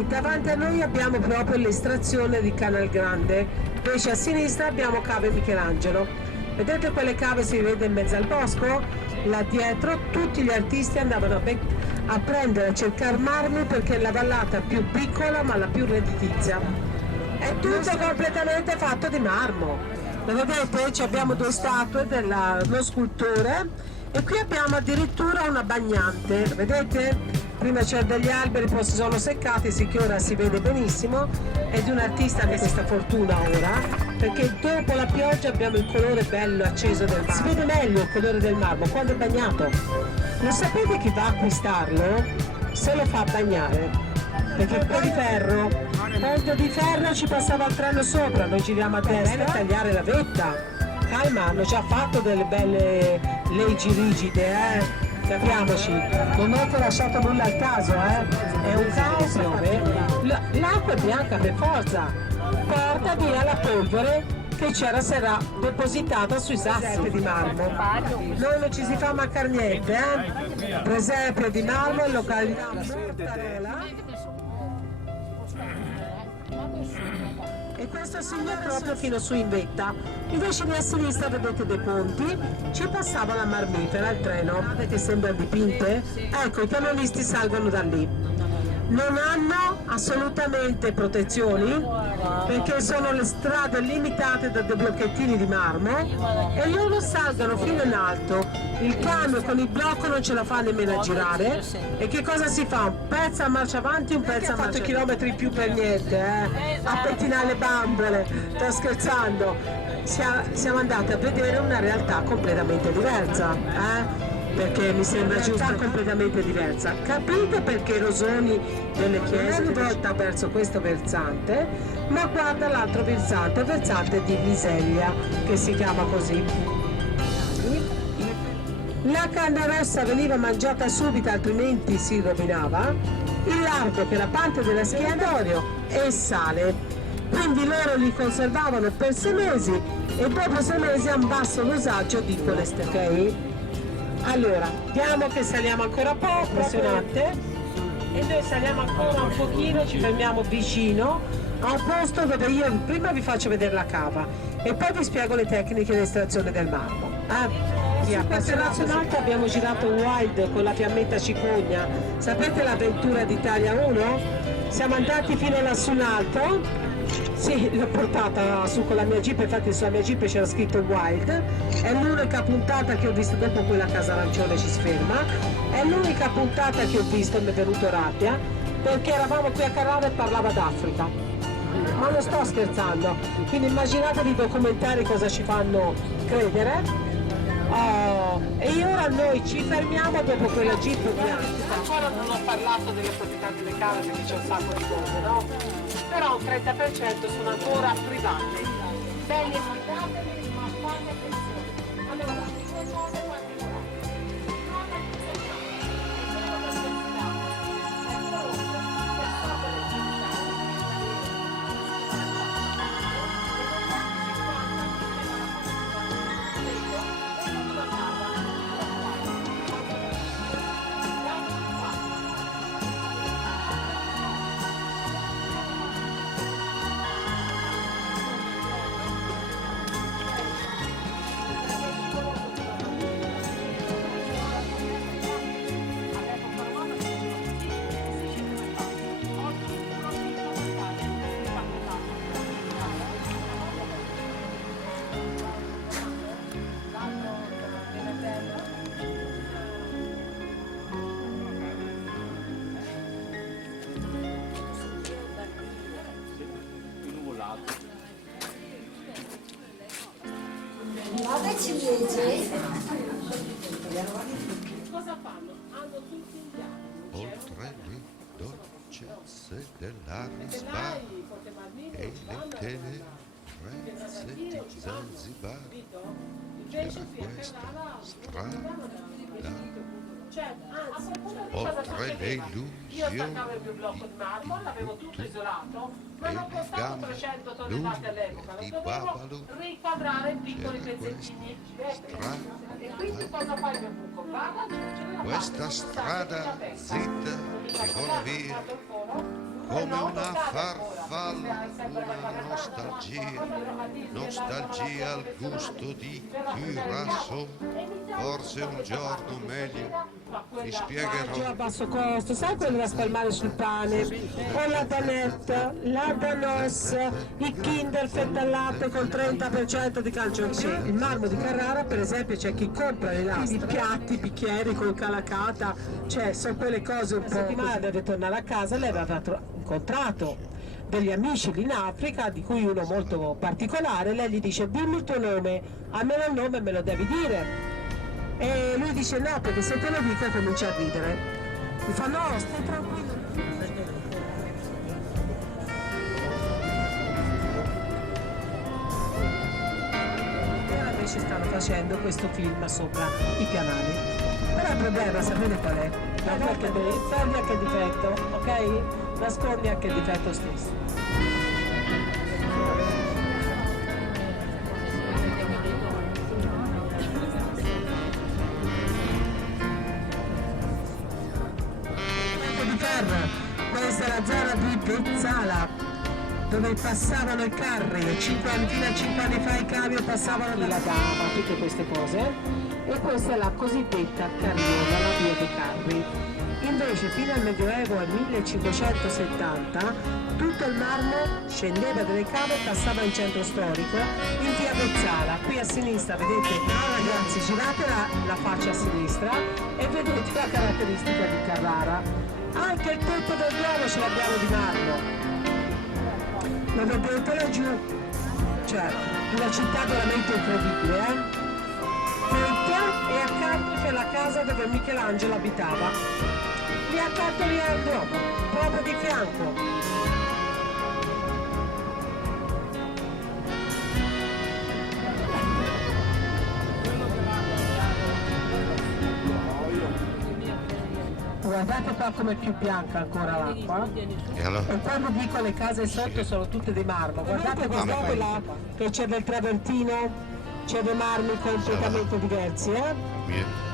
e davanti a noi abbiamo proprio l'estrazione di Canal Grande, invece a sinistra abbiamo Cave Michelangelo. Vedete quelle cave si vede in mezzo al bosco? Là dietro tutti gli artisti andavano a prendere, a cercare marmi perché è la vallata più piccola ma la più redditizia. È tutto completamente fatto di marmo. Lo vedete? Ci abbiamo due statue dello scultore e qui abbiamo addirittura una bagnante, vedete? Prima c'erano degli alberi, poi si sono seccati, sì che ora si vede benissimo, è di un artista che ha questa fortuna ora, perché dopo la pioggia abbiamo il colore bello acceso del marmo. Si vede meglio il colore del marmo quando è bagnato. Lo sapete chi va a acquistarlo? Se lo fa bagnare, perché il ponte di ferro ci passava il treno sopra, noi giriamo a destra a tagliare la vetta. Calma, hanno già fatto delle belle leggi rigide, capiamoci, non avete lasciato nulla al caso, è un caos dove l'acqua è bianca per forza, porta via la polvere che c'era, sarà depositata sui sassi di marmo. Noi non ci si fa mancare niente, presepe di marmo in località Mortarella. E questo segna proprio fino su in vetta. Invece lì a sinistra vedete dei ponti, ci passava la marmifera, il treno, che sembra dipinte. Ecco, i cannonisti salgono da lì. Non hanno assolutamente protezioni perché sono le strade limitate da dei blocchettini di marmo e loro salgono fino in alto. Il camion con il blocco non ce la fa nemmeno a girare. E che cosa si fa? Un pezzo a marcia avanti, un pezzo a marcia avanti. Chilometri in più per niente, a pettinare le bambole, sto scherzando. Siamo andati a vedere una realtà completamente diversa, perché mi sembra giusto completamente diversa. Capite perché Rosoni delle chiese ogni volta verso questo versante, ma guarda l'altro versante, il versante di Miselia, che si chiama così. La canna rossa veniva mangiata subito, altrimenti si rovinava. Il lardo, che è la parte della schiena d'olio, e il sale. Quindi loro li conservavano per 6 mesi e dopo 6 mesi hanno basso l'usaggio di queste, ok? Allora, vediamo che saliamo ancora un po', impressionante, e noi saliamo ancora un pochino, ci fermiamo vicino a un posto dove io prima vi faccio vedere la cava e poi vi spiego le tecniche di estrazione del marmo. Via, Parco Nazionale abbiamo girato Wild con la fiammetta cicogna, sapete l'avventura d'Italia 1? Siamo andati fino lassù in alto. Sì, l'ho portata su con la mia Jeep, infatti sulla mia Jeep c'era scritto Wild, è l'unica puntata che ho visto dopo quella Casa Arancione ci si ferma, è l'unica puntata che ho visto, mi è venuto rabbia, perché eravamo qui a Carrara e parlava d'Africa, ma non sto scherzando, quindi immaginatevi i documentari cosa ci fanno credere. E ora noi ci fermiamo dopo quella Jeep bianca. Ancora non ho parlato delle proprietà delle case perché c'è un sacco di cose, no? Però un 30% sono ancora private. Belle e guidate, ma fate attenzione. Allora, due cose particolari. Vabbè cinese. Cosa fanno? Hanno tutti gli anni. Oltre le dolcezze della Risba e le tenerezze di Zanzibar c'era questa strada. Oltre le Io staccavo il illusioni mio blocco di marmo, l'avevo tutto isolato, ma e non le costava gambe 300 tonnellate all'epoca, di lo dovevo Babalu riquadrare in piccoli c'era pezzettini. questa E quindi cosa fa il mio buco? Vado a aggiungere la questa parte, strada zitta che vola via come una farfalla, una nostalgia al gusto di Curaçao. Forse un giorno meglio mi spiegherò. A basso costo, sai quello da spalmare sul pane? O la danette, la danos, i Kinder fetta al latte con 30% di cancioncini. Il marmo di Carrara, per esempio, c'è chi compra le lastre, piatti, bicchieri con calacata, cioè sono quelle cose un po'. La settimana deve tornare a casa, lei aveva incontrato degli amici lì in Africa, di cui uno molto particolare. Lei gli dice: dimmi il tuo nome, almeno il nome me lo devi dire. E lui dice: no, perché se te lo dico comincia a ridere. Mi fa: no, stai tranquillo. E ora invece stanno facendo questo film sopra i pianali. Però il problema, sapete qual è? Fermi anche il difetto, ok? Nascondi anche il difetto stesso. Questa è la zona di Pezzala, dove passavano i carri, fino a 5 anni fa i camion passavano la dama, tutte queste cose, e questa è la cosiddetta carriola, la via dei carri. Invece fino al Medioevo, al 1570, tutto il marmo scendeva dalle cave e passava in centro storico, in via Pezzala. Qui a sinistra vedete, ragazzi, girate la faccia a sinistra e vedete la caratteristica di Carrara. Anche il tetto del Duomo ce l'abbiamo di marmo. Lo vedete laggiù? Cioè, una città veramente incredibile, Tetto, e accanto c'è la casa dove Michelangelo abitava. Lì accanto lì al Duomo, proprio di fianco. Guardate qua com'è più bianca ancora l'acqua. E allora? E quando dico le case sotto sono tutte di marmo, guardate quella che c'è del travertino, c'è dei marmi completamente diversi, Bien.